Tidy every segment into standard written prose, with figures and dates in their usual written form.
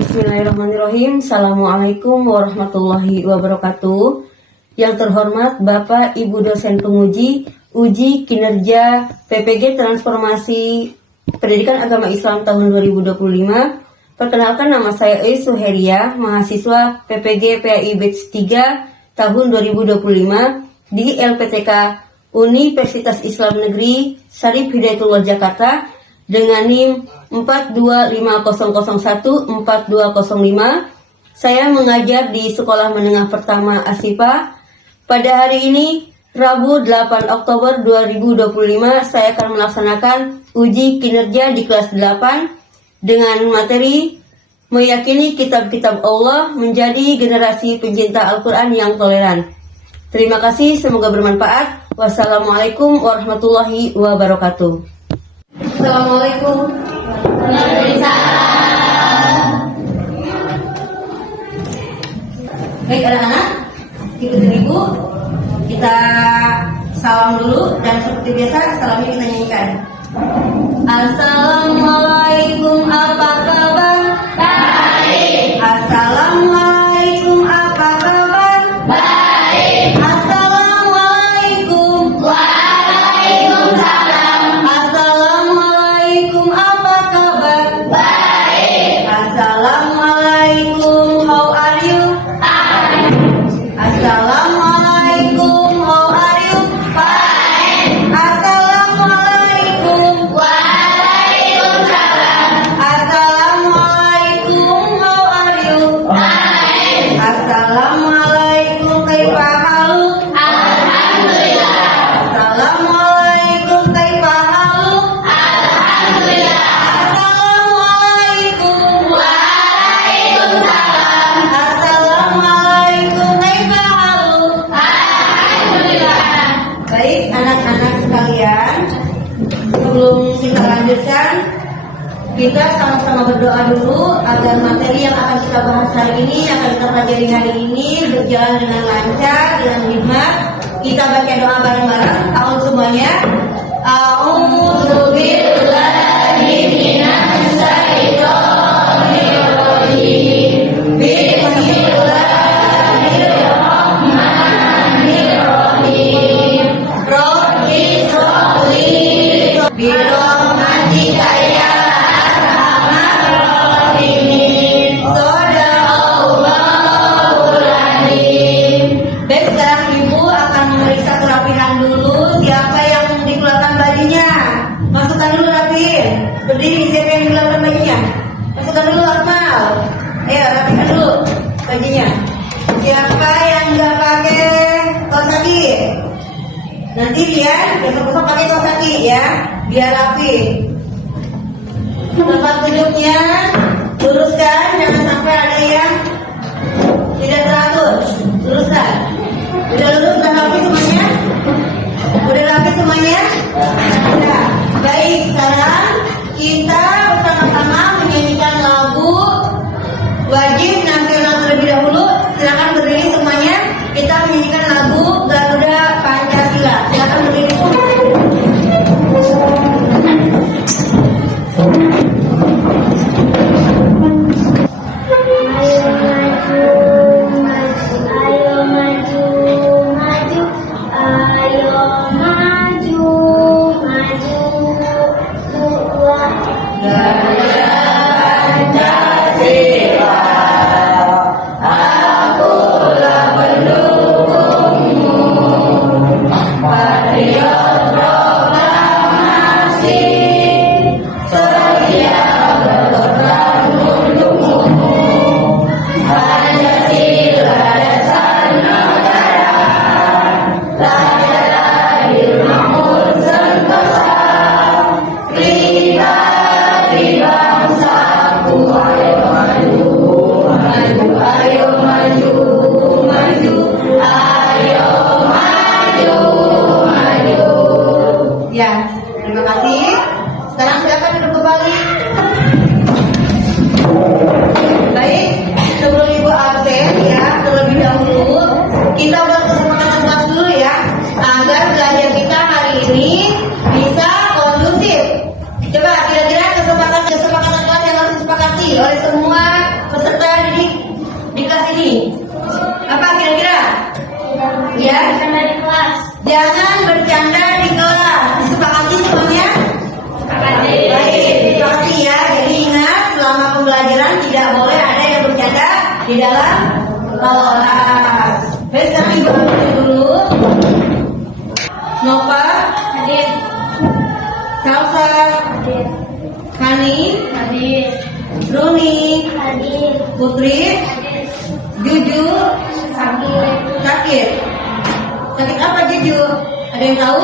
Bismillahirrahmanirrahim. Assalamualaikum warahmatullahi wabarakatuh. Yang terhormat Bapak Ibu dosen penguji uji kinerja PPG Transformasi Pendidikan Agama Islam tahun 2025. Perkenalkan, nama saya Eis Suheria, mahasiswa PPG PAI Batch 3 tahun 2025 di LPTK Universitas Islam Negeri Syarif Hidayatullah Jakarta dengan NIM 4250014205. Saya mengajar di Sekolah Menengah Pertama Asifa. Pada hari ini, Rabu 8 Oktober 2025, saya akan melaksanakan uji kinerja di kelas 8 dengan materi meyakini kitab-kitab Allah menjadi generasi pencinta Al-Quran yang toleran. Terima kasih, semoga bermanfaat. Wassalamualaikum warahmatullahi wabarakatuh. Assalamualaikum. Baik anak-anak, ikutin ibu. Kita salam dulu dan seperti biasa salamnya kita nyanyikan. Assalamualaikum, apa kabar? Baik. Assalamualaikum, apa kabar? Baik. Assalamualaikum. Waalaikumsalam. Assalamualaikum, apa kabar? Baik. Assalamualaikum, how are you? Assalamualaikum, how are you? Fine. Assalamualaikum. Waalaikumsalam. Assalamualaikum, how are you? Fine. Assalamualaikum, kaifa haluk? Alhamdulillah. Assalamualaikum, kaifa haluk? Alhamdulillah. Assalamualaikum. Waalaikumsalam. Assalamualaikum, kaifa haluk? Alhamdulillah. Baik anak-anak sekalian, sebelum kita lanjutkan, kita sama-sama berdoa dulu agar materi yang akan kita bahas hari ini, yang akan kita pelajari hari ini berjalan dengan lancar, dengan hikmat. Kita baca doa bareng-bareng. Tahun semuanya. A'udzubillahi minasyaitonir rajim. Bismillahirrahmanirrahim. Rabbi sholli birahmatika ya arhamar rahimin. Shadaqallahul azim. Baik, sekarang ibu akan memeriksa kerapihan dulu. Siapa yang dikeluarkan bajunya? Masukkan dulu rapin. Berdiri, siapa yang dikeluarkan bajunya? Masukkan dulu Akmal. Ayo rapikan dulu bajunya. Siapa yang nggak pakai kaos kaki? Nanti dia besok-besok pakai kaos kaki ya, biar rapi. Tempat duduknya luruskan, jangan sampai ada yang tidak teratur. Luruskan. Udah lurus, udah rapi semuanya? Udah rapi semuanya? Udah. Baik, sekarang kita bersama-sama menyanyikan lagu wajib nasional terlebih dahulu. Silakan berdiri semuanya. Kita menyanyikan lagu Garuda Pancasila. Silakan berdiri. di dalam sholat. Baik, sekarang ibu ambil dulu. Nova, Hadir. Salsa, Hadir. Hani, Hadir. Runi, Hadir. Putri, Hadir. Juju, Sakit. sakit. Sakit apa Juju? Ada yang tahu?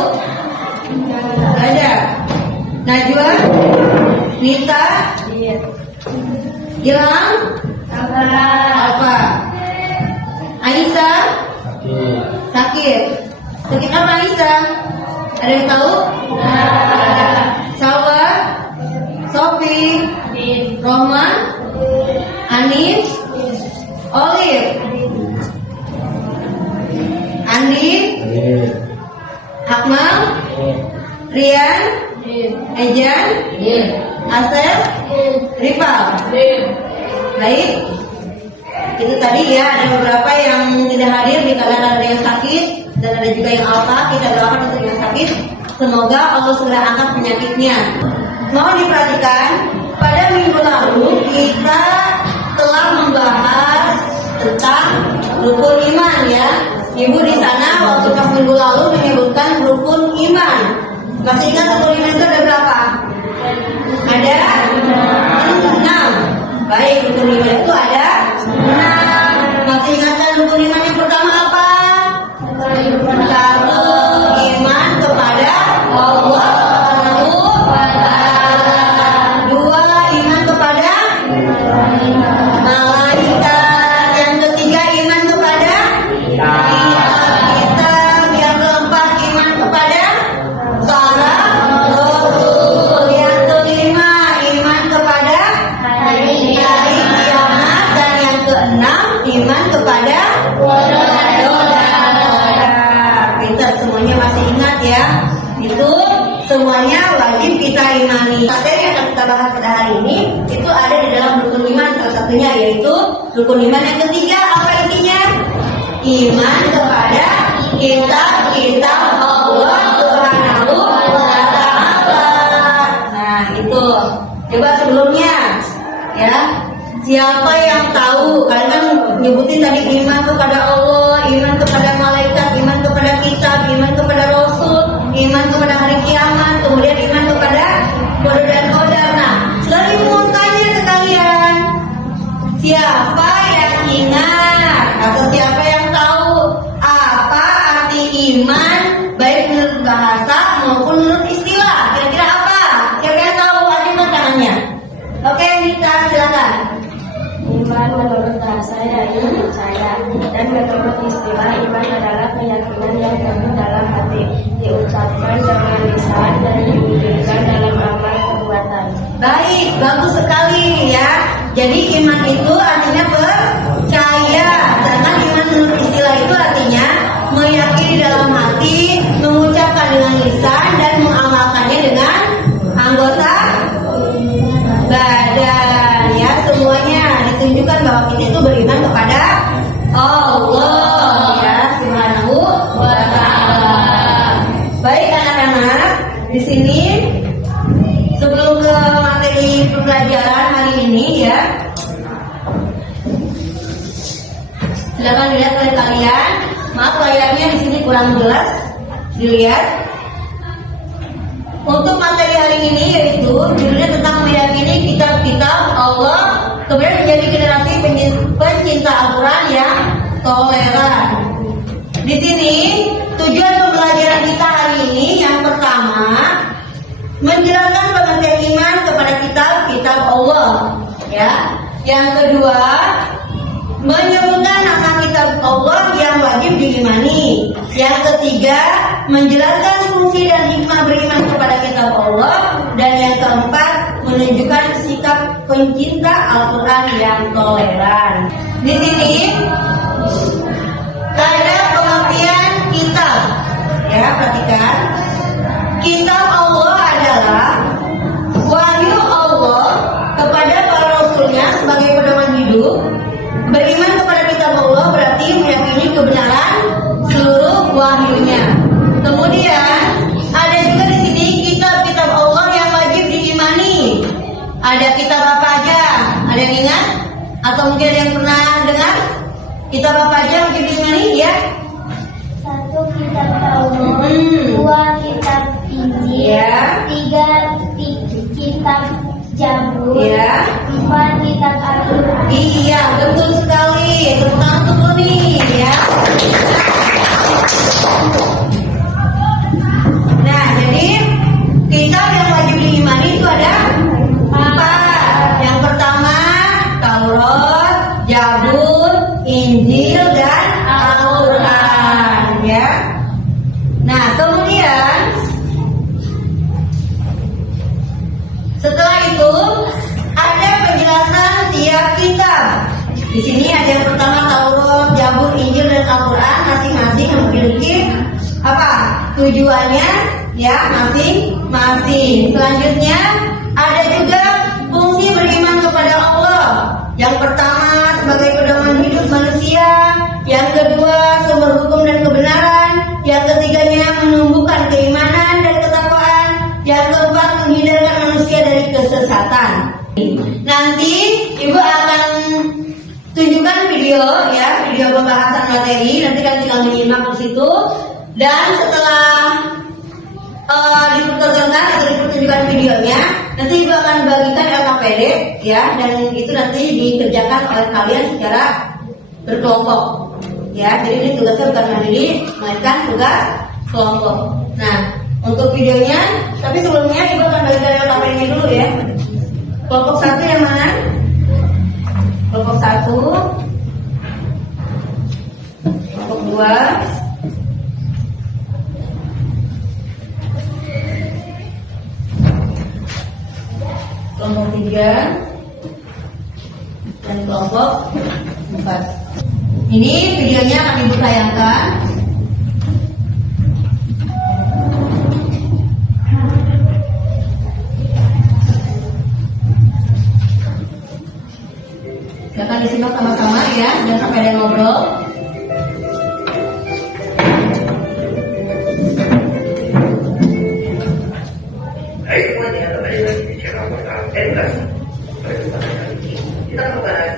Gak ada. Najwa, Nita, Hadir. Ilham, Sabar. Alfa, Aisyah, sakit. Sakit apa Aisyah? Ada yang tahu? Salwa, Sofi, Hadir. Rohman, Anis, Olive, Andi, Akmal, Rian, Hadir. Ejan, Asep, Rifal. Baik, itu tadi ya, ada beberapa yang tidak hadir dikarenakan ada yang sakit dan ada juga yang alfa. Kita doakan untuk yang sakit, semoga Allah segera angkat penyakitnya. Mohon diperhatikan, pada minggu lalu kita telah membahas tentang rukun iman ya. Ibu di sana waktu pas minggu lalu menyebutkan rukun iman. Masih ingat rukun iman itu ada berapa? Ada 6. Baik, rukun iman itu ada 6. Masih ingatkan rukun iman yang pertama apa? Satu, iman kepada Allah. Dua, iman kepada malaikat. Yang ketiga, iman kepada kitab. Yang keempat, iman kepada para rasul. Yang kelima, iman kepada hari kiamat. Dan yang keenam, iman kepada kita semuanya masih ingat ya. Itu semuanya wajib kita imani. Materi yang akan kita bahas pada hari ini itu ada di dalam rukun iman, salah satunya yaitu rukun iman yang ketiga. Apa isinya? Iman kepada kitab Allah Subhanahu wa Ta'ala. Nah itu. Coba sebelumnya ya, siapa yang tahu? Kalian kan nyebutin tadi iman kepada Allah, iman kepada malaikat, iman kepada kitab, iman kepada rasul, iman kepada hari kiamat, kemudian iman kepada qadar dan qadar. Nah, sekarang mau tanya ke kalian, siapa yang ingat atau siapa yang tahu apa arti iman baik menurut bahasa maupun menurut istilah? Kira-kira apa? Siapa yang tahu? Ajukan tangannya. Oke, Nita, silakan. Iman menurut bahasa yaitu percaya, dan menurut istilah iman adalah keyakinan yang tumbuh dalam hati, diucapkan dengan lisan dan diwujudkan dalam amal perbuatan. Baik, bagus sekali ya. Jadi iman itu artinya percaya. Sedangkan iman menurut istilah itu artinya meyakini dalam hati, mengucapkan dengan lisan dan mengamalkannya dengan anggota badan ya. Semuanya ditunjukkan bahwa kita itu beriman kepada Allah ya Subhanahu wa Ta'ala. Baik anak-anak, di sini sebelum ke materi pembelajaran hari ini ya, silakan dilihat oleh kalian. Maaf layarnya di sini kurang jelas dilihat. Untuk materi hari ini yaitu judulnya tentang meyakini kitab-kitab Allah, kemudian menjadi generasi pencinta Al-Quran yang toleran. Di sini tujuan pembelajaran kita hari ini yang pertama menjelaskan pengertian iman kepada kitab-kitab Allah, ya. Yang kedua menyebutkan nama kitab Allah yang wajib diimani. Yang ketiga menjelaskan fungsi dan hikmah beriman kepada kitab Allah. Dan yang keempat menunjukkan sikap pencinta Al-Quran yang toleran. Di sini ada pengertian kitab, ya, perhatikan. Kitab Allah adalah wahyu Allah kepada para rasulnya sebagai pedoman hidup. Beriman kepada kitab Allah berarti meyakini kebenaran seluruh wahyunya. Kemudian ada juga di sini kitab-kitab Allah yang wajib diimani. Ada kitab apa aja? Ada yang ingat? Atau mungkin ada yang pernah dengar? Kitab apa aja mungkin ini ya? 1 kitab Taurat, 2 kitab Injil, Ya. 3 kitab Zabur, Ya. 4 kitab Al-Quran. Iya, betul sekali. Tepuk tangan untuk nih, ya. Nah, jadi kitab yang wajib diimani itu ada 4. Yang pertama, Taurat, Zabur, Injil, dan Al-Quran, ya. Nah, kemudian setelah itu ada penjelasan tiap kitab. Di sini ada yang pertama Taurat, Zabur, Injil, dan Al-Quran masing-masing memiliki apa? Tujuannya ya masing-masing. Selanjutnya ada juga fungsi beriman kepada Allah. Yang pertama sebagai pedoman hidup manusia, yang kedua sumber hukum dan kebenaran, yang ketiganya menumbuhkan keimanan dan ketakwaan, yang keempat menghindarkan manusia dari kesesatan. Nanti Ibu akan tunjukkan video ya, video pembahasan materi. Nanti kalian tinggal menyimak di situ. Dan setelah dipertontonkan atau dipertunjukkan videonya, nanti Ibu akan bagikan LKPD ya, dan itu nanti dikerjakan oleh kalian secara berkelompok ya. Jadi ini tugasnya bukan mandiri, melainkan tugas kelompok. Nah, untuk videonya, tapi sebelumnya Ibu akan bagikan LKPD-nya dulu ya. Kelompok 1 yang mana? Kelompok 1, kelompok 2, kelompok 3, dan kelompok 4. Ini videonya akan Ibu tayangkan. Silakan disimak sama-sama ya, jangan sampai ada yang ngobrol. Hai semuanya, kembali lagi di channel portal edukasi. Pada kesempatan kali ini kita membahas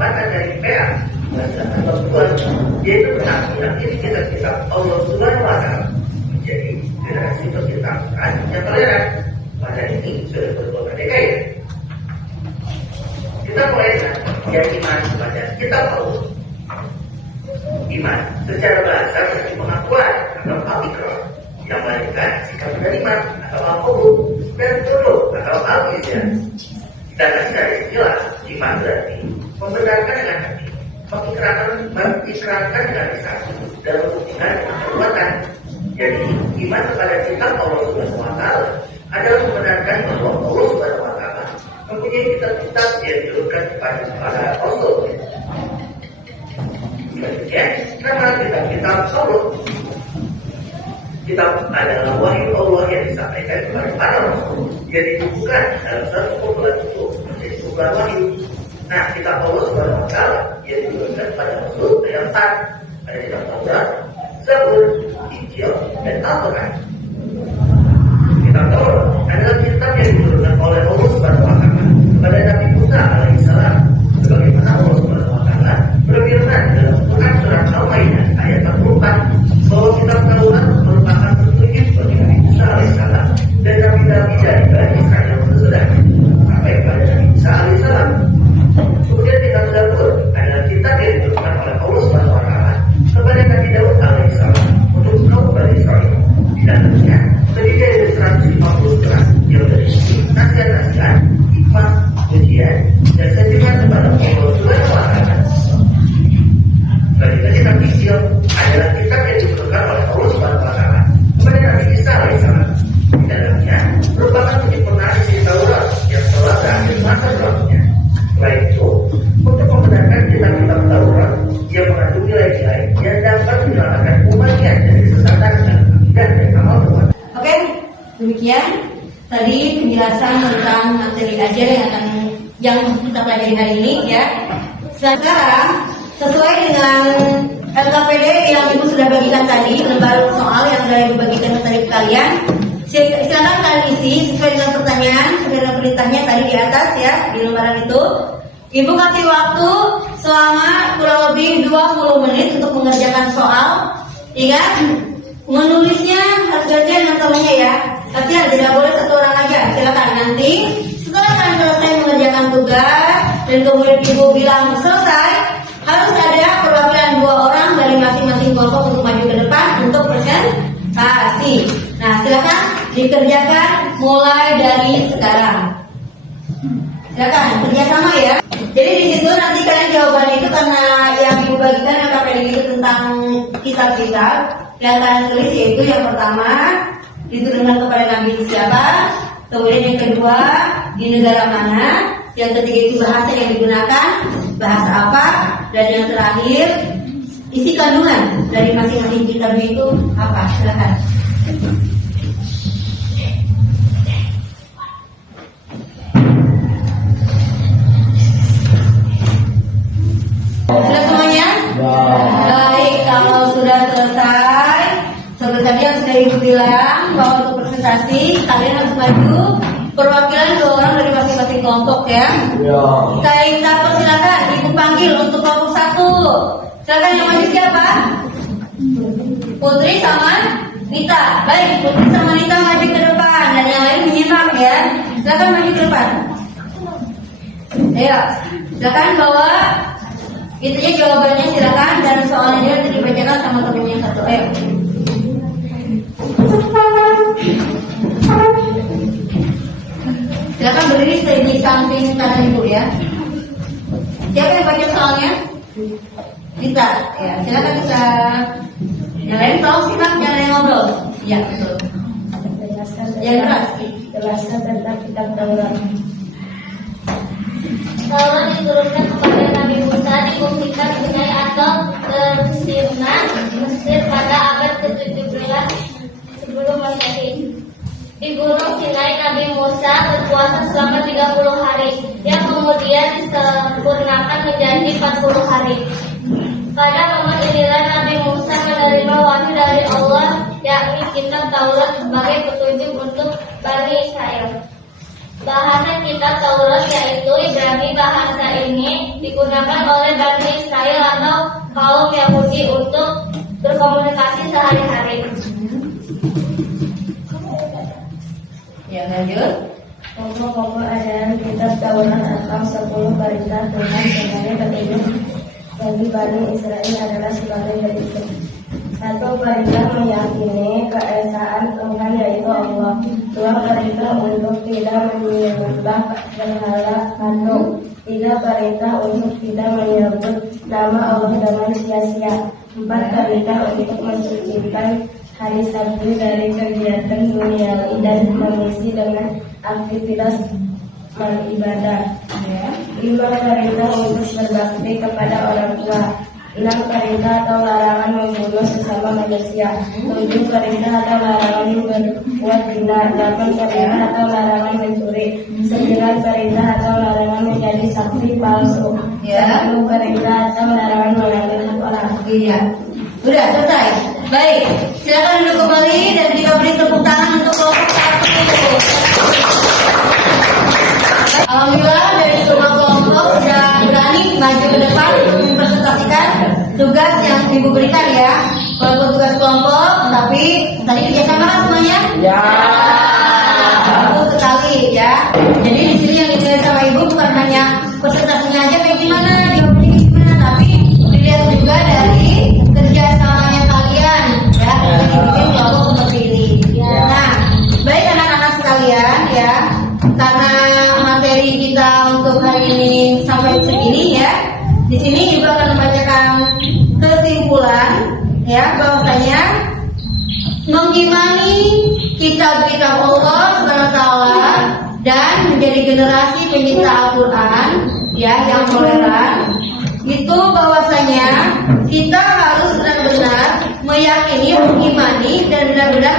makna dari PA bahasa Al-Quran, yaitu berarti yang ini kitab Allah Subhanahu wa Ta'ala menjadi generasi penciptaan yang toleran. Pada ini sudah beberapa dekade. Kita mulai dengan iman kepada kitab Allah. Iman secara bahasa berarti pengakuan atau al-iqrar, yang melainkan sikap menerima atau al-qabul dan turut atau al-izan. Kita kasih dari istilah iman berarti membenarkan dengan hati, mengikrarkan dengan lisan, dan membuktikan dengan perbuatan. Jadi iman kepada kitab Allah Subhanahu wa Ta'ala adalah membenarkan bahwa Allah Subhanahu wa Ta'ala mempunyai kitab-kitab yang diturunkan kepada para rasul. Selanjutnya, nama kitab-kitab Allah. Kitab adalah wahyu Allah yang disampaikan kepada para rasul, yang dikumpulkan dalam satu kumpulan itu menjadi kumpulan wahyu. Nah, kitab Allah Subhanahu wa Ta'ala yang diturunkan kepada rasul yang 4. Ada kitab Taurat, Zabur, Injil, dan Al-Quran. Kitab Taurat adalah kitab yang diturunkan oleh Allah Subhanahu wa Ta'ala kepada Nabi Musa alaihissalam, sebagaimana Allah Subhanahu wa Ta'ala berfirman dalam Quran surat Al-Maidah ayat 44 bahwa kitab Taurat merupakan petunjuk bagi Nabi Musa alaihissalam dan nabi-nabi dari Bani Israel sesudahnya sampai kepada Nabi Musa alaihissalam. Kemudian kitab Zabur adalah kitab yang diturunkan oleh Allah Subhanahu wa Ta'ala kepada Nabi Daud alaihissalam untuk kaum Bani Israel. Di dalamnya terdiri dari 150 surat yang berisi nasihat-nasihat, hikmah, pujian, dan sentimen kepada Allah Subhanahu wa Ta'ala. Selanjutnya kitab Injil adalah kitab yang diturunkan oleh Allah Subhanahu wa Ta'ala kepada Nabi Isa alaihissalam. Di dalamnya merupakan penyempurnaan isi Taurat yang telah berakhir masa berlakunya. Selain itu, untuk membenarkan kitab-kitab Taurat yang mengandung nilai-nilai yang dapat menyelamatkan umatnya dari kesesatan dan amal perbuatan. Oke, demikian tadi penjelasan tentang materi ajar yang kita pelajari hari ini ya. Sekarang sesuai dengan LKPD yang Ibu sudah bagikan tadi, lembar soal yang sudah Ibu bagikan tadi ke kalian, silakan kalian isi sesuai dengan pertanyaan, sesuai dengan perintahnya tadi di atas ya, di lembaran itu. Ibu kasih waktu selama kurang lebih 20 menit untuk mengerjakan soal. Ingat, menulisnya harus gantian dengan temannya ya. Artinya tidak boleh satu orang aja. Silakan nanti setelah kalian selesai mengerjakan tugas dan kemudian ibu bilang selesai, harus ada perwakilan 2 orang dari masing-masing kelompok untuk maju ke depan untuk presentasi. Nah, silakan dikerjakan mulai dari sekarang. Silakan kerjasama ya. Jadi di situ nanti kalian jawabannya itu karena yang ibu bagikan yang KPD itu tentang kitab-kitab yang kalian tulis, yaitu yang pertama ditujukan kepada Nabi siapa, kemudian yang kedua di negara mana, yang ketiga itu bahasa yang digunakan, bahasa apa, dan yang terakhir isi kandungan dari masing-masing kitab itu apa. Silakan. Sudah semuanya? Baik, kalau sudah selesai, seperti tadi yang sudah ibu bilang bahwa untuk presentasi kalian harus maju perwakilan 2 orang dari masing-masing kelompok ya. Kita persilakan ibu panggil untuk kelompok 1. Silakan yang maju siapa? Putri sama Nita. Baik, Putri sama Nita maju ke depan dan yang lain menyimak ya. Silakan maju ke depan. Ayo, silakan bawa itunya jawabannya, silakan, dan soalnya dia nanti dibacakan sama temennya yang 1. Ayo. Silakan berdiri di samping kanan ibu ya. Siapa yang baca soalnya? Kita. Ya, silakan kita. Yang lain tolong simak, jangan yang ngobrol. Ya, betul. Jelaskan tentang kitab Taurat. Taurat diturunkan kepada Nabi Musa di bumi Sinai atau Sirna, Mesir pada abad ke-17 sebelum Masehi. Di Gunung Sinai, Nabi Musa berpuasa selama 30 hari, yang kemudian disempurnakan menjadi 40 hari. Pada momen inilah Nabi Musa menerima wahyu dari Allah, yakni kitab Taurat sebagai petunjuk untuk Bani Israel. Bahasa kitab Taurat yaitu Ibrani. Bahasa ini digunakan oleh Bani Israel atau kaum Yahudi untuk berkomunikasi sehari-hari. Ya, lanjut. Pokok-pokok ajaran kitab Taurat atau 10 perintah Tuhan sebagai petunjuk bagi Bani Israel adalah sebagai berikut. 1. Perintah meyakini keesaan Tuhan yaitu Allah. 2. Perintah untuk tidak menyembah berhala patung. 3. Perintah untuk tidak menyebut nama Allah dengan sia-sia. 4. Perintah untuk mensucikan hari Sabtu dari kegiatan duniawi dan mengisi dengan aktivitas beribadah. 5. Perintah untuk berbakti kepada orang tua. 6. Perintah atau larangan membunuh sesama manusia. 7. Perintah atau larangan berbuat zina. 8. Perintah atau larangan mencuri. 9. Perintah atau larangan menjadi saksi palsu. 10. Perintah atau larangan mengambil hak orang. Iya. Sudah selesai. Baik, silakan duduk kembali dan kita beri tepuk tangan untuk kelompok 1. Alhamdulillah dari semua kelompok sudah berani maju ke depan untuk mempresentasikan tugas yang ibu berikan ya. Walaupun tugas kelompok, tapi tadi kerjasama kan semuanya? Ya. Bagus sekali ya. Jadi di sini yang dinilai sama ibu bukan hanya presentasinya aja kayak gimana, jawabannya gimana, tapi dilihat juga dari kerjasamanya kalian ya. Bikin kelompok seperti ini. Nah, baik anak-anak sekalian ya. Karena materi kita untuk hari ini sampai segini ya. Di sini ibu akan membacakan kesimpulan ya, bahwasanya mengimani kitab-kitab Allah SWT dan menjadi generasi penyita Al-Quran ya yang toleran, itu bahwasanya kita harus benar-benar meyakini, mengimani dan benar-benar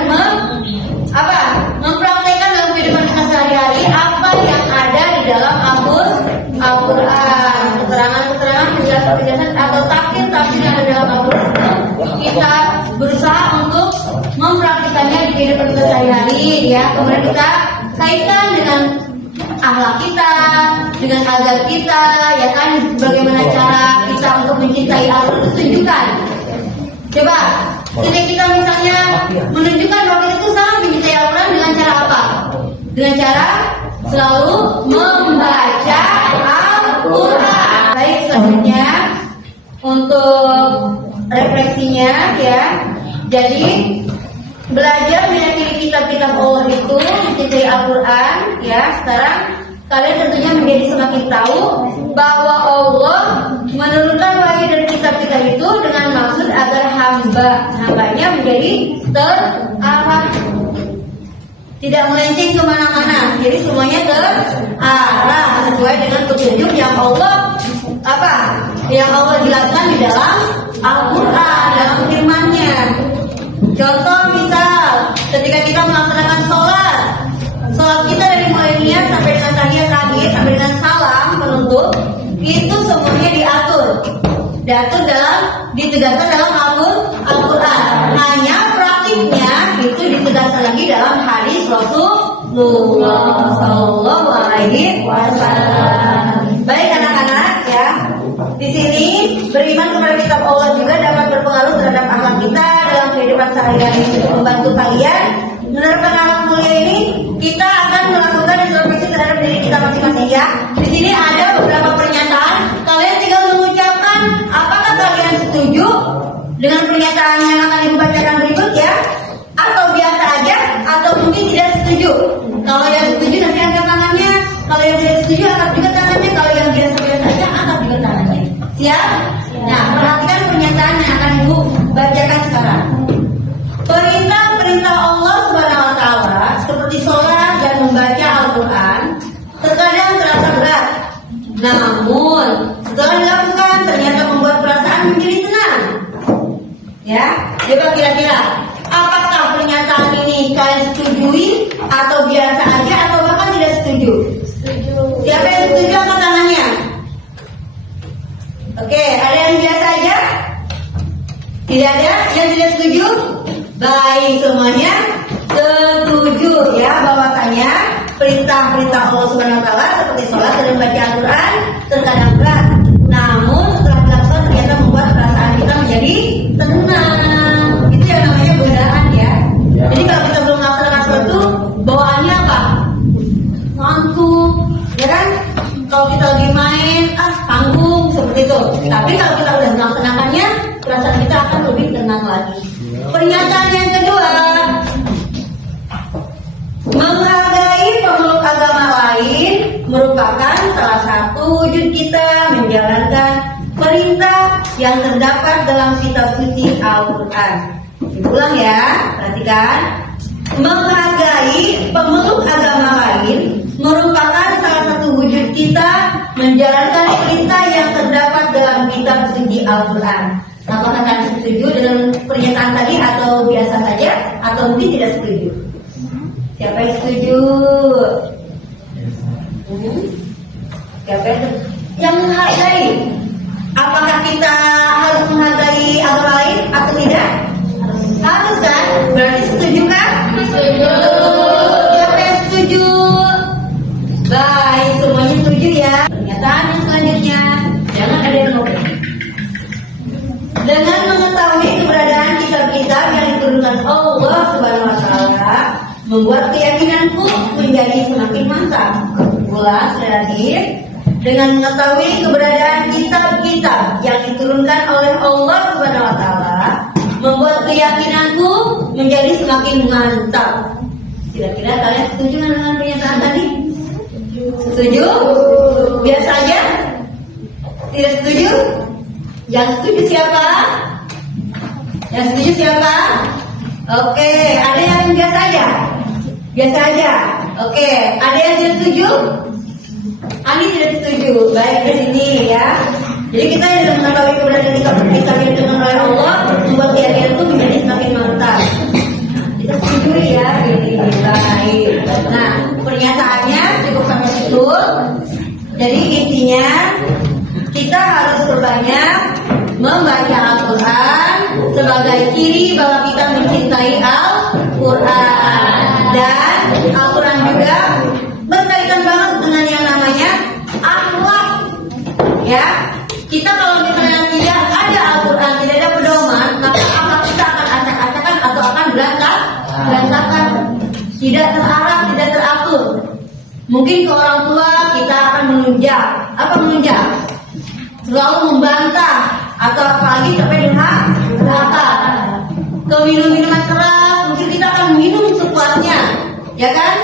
mempraktekkan dalam kehidupan kita sehari-hari apa yang ada di dalam Al-Quran, keterangan-keterangan, penjelasan-penjelasan atau tafsir-tafsir yang ada dalam Al-Quran. Kita berusaha untuk mempraktikannya di kehidupan kita sehari-hari ya. Kemudian kita kaitkan dengan akhlak kita, dengan azan kita, ya kan, bagaimana cara kita untuk mencintai Al-Quran itu tunjukkan. Coba, ketika kita misalnya menunjukkan bahwa kita itu sangat mencintai Al-Quran dengan cara apa? Dengan cara selalu membaca Al-Quran. Baik, selanjutnya untuk refleksinya ya. Jadi belajar meyakini kitab-kitab Allah itu mencintai Al-Quran ya. Sekarang kalian tentunya menjadi semakin tahu bahwa Allah menurunkan wahyu dari kitab-kitab itu dengan maksud agar hambanya menjadi terarah, tidak melenceng kemana-mana. Jadi semuanya terarah sesuai dengan petunjuk yang Allah yang Allah jelaskan di dalam Al-Quran, dalam firman-Nya. Contoh misal ketika kita melaksanakan sholat kita dari mulai niat sampai dengan tahiyat terakhir sampai dengan salam penutup itu semuanya ditegaskan dalam Al-Quran. Hanya praktiknya itu ditegaskan lagi dalam hadis Rasulullah Sallallahu Alaihi Wasallam. Baik anak-anak ya, di sini beriman kepada kitab Allah juga dapat berpengaruh terhadap akhlak kita dalam kehidupan sehari-hari. Untuk membantu kalian menerapkan akhlak mulia ini, kita akan melakukan introspeksi terhadap diri kita masing-masing ya. Di sini ada beberapa pernyataan, kalian tinggal mengucapkan apakah kalian setuju dengan pernyataan yang akan ibu bacakan berikut ya, atau biasa aja, atau mungkin tidak setuju. Kalau yang setuju nanti angkat tangannya, kalau yang tidak setuju angkat juga tangannya, kalau yang biasa-biasa aja angkat juga tangannya. Siap? Nah, perhatikan pernyataan yang akan ibu bacakan sekarang. Perintah-perintah Allah Subhanahu wa Ta'ala seperti sholat dan membaca Al-Quran terkadang terasa berat, namun setelah dilakukan ternyata membuat perasaan menjadi tenang. Ya, coba kira-kira apakah pernyataan ini kalian setujui atau biasa aja atau bahkan tidak setuju? Setuju. Siapa yang setuju angkat tangannya? Oke, ada yang biasa aja? Tidak ada yang tidak setuju? Baik, semuanya setuju ya bahwasanya perintah-perintah Allah Subhanahu wa Ta'ala seperti sholat dan membaca Al-Quran terkadang berat, namun setelah dilakukan ternyata membuat perasaan kita menjadi tenang. Itu yang namanya godaan ya. Jadi kalau kita belum melaksanakan sesuatu, bawaannya apa? Ngantuk, ya kan? Kalau kita lagi main, tanggung seperti itu. Tapi kalau kita udah melaksanakannya, perasaan kita akan lebih tenang lagi. Pernyataan yang kedua, menghargai pemeluk agama lain merupakan salah satu wujud kita menjalankan perintah yang terdapat dalam kitab suci Al-Quran. Diulang ya, perhatikan. Menghargai pemeluk agama lain merupakan salah satu wujud kita menjalankan perintah yang terdapat dalam kitab suci Al-Quran. Apakah kalian setuju dengan pernyataan tadi atau biasa saja atau mungkin tidak setuju? Siapa yang setuju? Siapa yang menghargai? Apakah kita harus menghargai agama lain atau tidak? Harus kan? Berarti setuju kan? Setuju. Siapa yang setuju? Baik, semuanya setuju ya. Pernyataan yang selanjutnya, jangan ada yang ngobrol. Dengan mengetahui keberadaan kitab-kitab yang diturunkan Allah Subhanahu wa Ta'ala, membuat keyakinanku menjadi semakin mantap. Ulang terakhir, dengan mengetahui keberadaan kitab-kitab yang diturunkan oleh Allah Subhanahu wa Ta'ala, membuat keyakinanku menjadi semakin mantap. Kira-kira kalian setuju dengan pernyataan tadi? Setuju? Biasa aja? Tidak setuju? Yang setuju siapa? Yang setuju siapa? Oke, ada yang biasa aja? Biasa aja. Oke, ada yang tidak setuju? Ani tidak setuju. Baik, di sini ya. Jadi kita yang sudah mengetahui keberadaan kitab yang diturunkan oleh Allah, membuat keyakinan itu menjadi semakin mantap. Kita setuju ya, ini baik. Nah, pernyataannya cukup sampai situ. Jadi intinya kita harus berbanyak membaca Al-Quran sebagai ciri bahwa kita mencintai Al-Quran. Dan Al-Quran juga berkaitan banget dengan yang namanya Ya, kita kalau misalnya tidak ada Al-Quran, tidak ada pedoman, maka akal kita akan acak-acakan atau akan berantakan, tidak terarah, tidak teratur. Mungkin ke orang tua kita akan menunjang. Apa menunjang? Selalu membantah atau apalagi sampai durhaka. Ke minuman keras, mungkin kita akan minum sepuasnya, ya kan?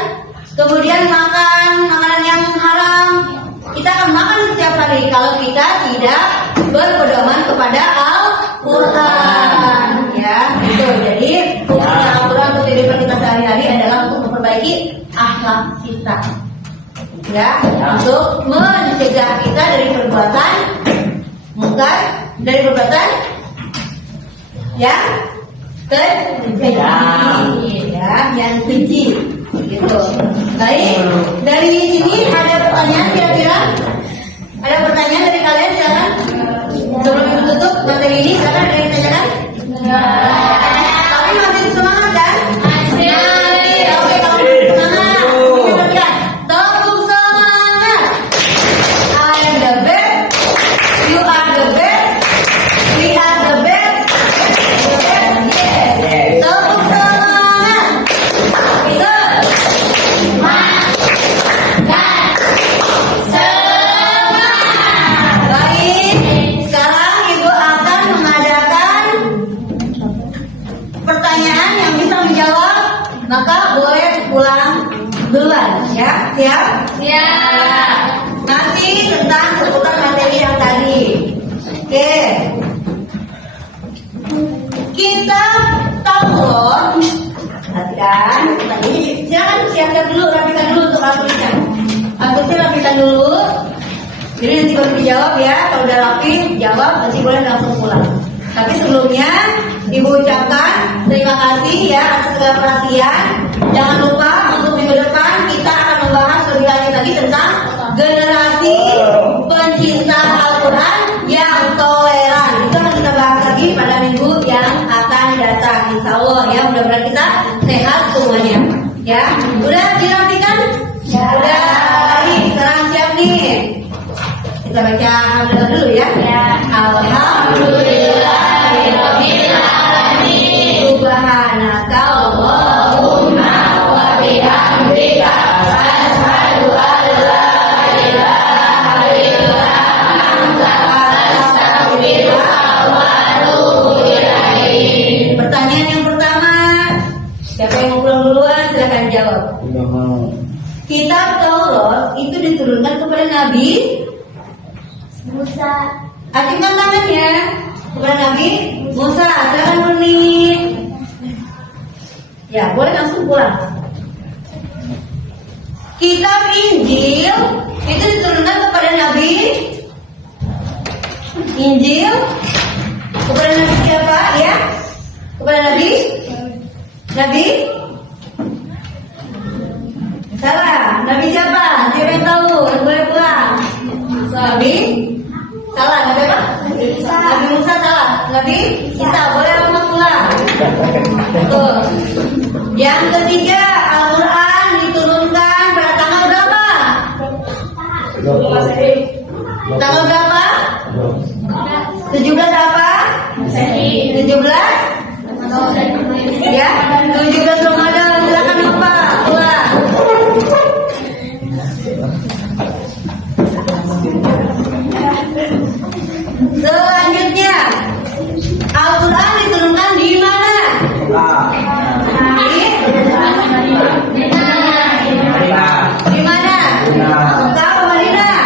Kemudian makan makanan yang haram, kita akan makan setiap hari kalau kita tidak berpedoman kepada Al-Quran, ya. Itu jadi fungsi Al-Quran untuk kehidupan kita sehari-hari adalah untuk memperbaiki akhlak kita, ya, untuk mencegah kita dari perbuatan mungkar, dari perbuatan yang keji, ya, yang keji, gitu. Baik, dari sini ada pertanyaan kira-kira? Ada pertanyaan dari kalian? Silakan. Sebelum kita tutup materi ini, silakan ada yang ditanyakan? Tapi masih semangat kan? Masih. Oke, kalau masih semangat, kita berikan tepuk semangat. I am the best. You are the best. We are the best. Yes. Tepuk semangat. Baik, sekarang Ibu akan mengadakan pertanyaan yang bisa menjawab, maka boleh pulang duluan, ya. Siap? Siap. Masih tentang seputar materi yang tadi. Oke. Kita Taurat. Perhatikan. Tadi jangan siapkan dulu, rapikan dulu untuk aslinya. Aslinya rapikan dulu. Jadi nanti baru dijawab ya. Kalau udah rapi, jawab nanti boleh langsung pulang. Tapi sebelumnya Ibu ucapkan terima kasih ya atas segala perhatian. Jangan lupa untuk minggu depan kita akan membahas lebih lanjut lagi tentang generasi pencinta Al-Quran yang toleran. Itu akan kita bahas lagi pada minggu yang akan datang. Insya Allah ya, mudah-mudahan kita sehat semuanya. Ya, udah dirapikan? Ya. Udah. Baik, sekarang siap nih. Kita baca alhamdulillah dulu ya. Ya. Alhamdulillahirabbil alamin. Subhanaka Allahumma wa bihamdika asyhadu an la ilaha illa anta astaghfiruka wa atubu ilaik. Pertanyaan yang pertama, siapa yang mau pulang duluan silakan jawab. Kitab Taurat itu diturunkan kepada Nabi Musa. Acungkan tangannya kepada Nabi Musa. Silakan Murni. Ya, boleh langsung pulang. Kitab Injil itu diturunkan kepada Nabi Injil kepada Nabi siapa ya? Kepada Nabi salah. Nabi siapa? Siapa yang tahu? Boleh pulang. Nabi salah. Nabi apa? Nabi Musa salah. Nabi Isa boleh langsung pulang. Tuh. Yang ketiga, Al-Quran diturunkan pada tanggal berapa? Tanggal berapa? 17 apa? 17? Ya, 17 Ramadan. Silakan Bapak pulang. Selanjutnya, Al-Quran diturunkan di mana? Di mana? Mekah atau Madinah?